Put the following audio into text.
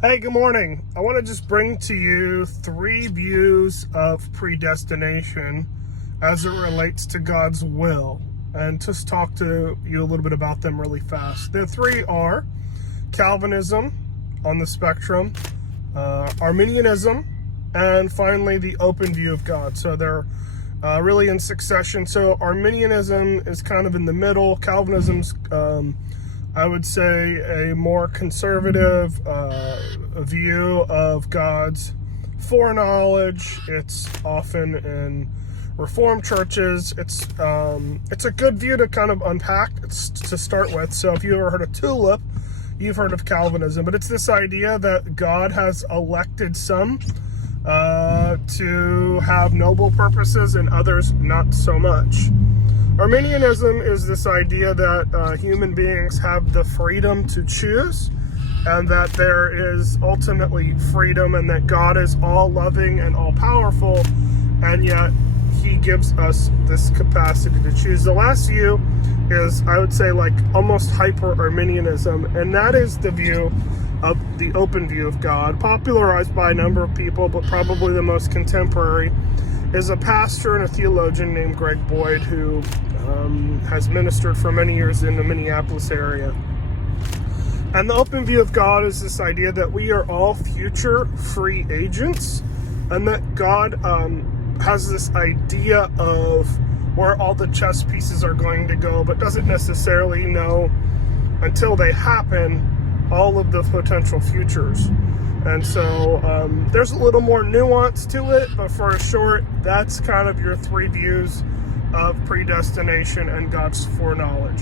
Hey, good morning. I want to just bring to you three views of predestination as it relates to God's will, and just talk to you a little bit about them really fast. The three are Calvinism on the spectrum, Arminianism, and finally the open view of God. So they're really in succession. So Arminianism is kind of in the middle. Calvinism's I would say a more conservative view of God's foreknowledge. It's often in Reformed churches. It's a good view to kind of unpack to start with. So if you ever heard of TULIP, you've heard of Calvinism, but it's this idea that God has elected some to have noble purposes and others not so much. Arminianism is this idea that human beings have the freedom to choose, and that there is ultimately freedom, and that God is all loving and all powerful, and yet he gives us this capacity to choose. The last view is, I would say, like almost hyper Arminianism, and that is the view of the open view of God, popularized by a number of people, but probably the most contemporary is a pastor and a theologian named Greg Boyd, who has ministered for many years in the Minneapolis area. And the open view of God is this idea that we are all future free agents, and that God has this idea of where all the chess pieces are going to go, but doesn't necessarily know until they happen all of the potential futures. And so there's a little more nuance to it, but for a short, that's kind of your three views of predestination and God's foreknowledge.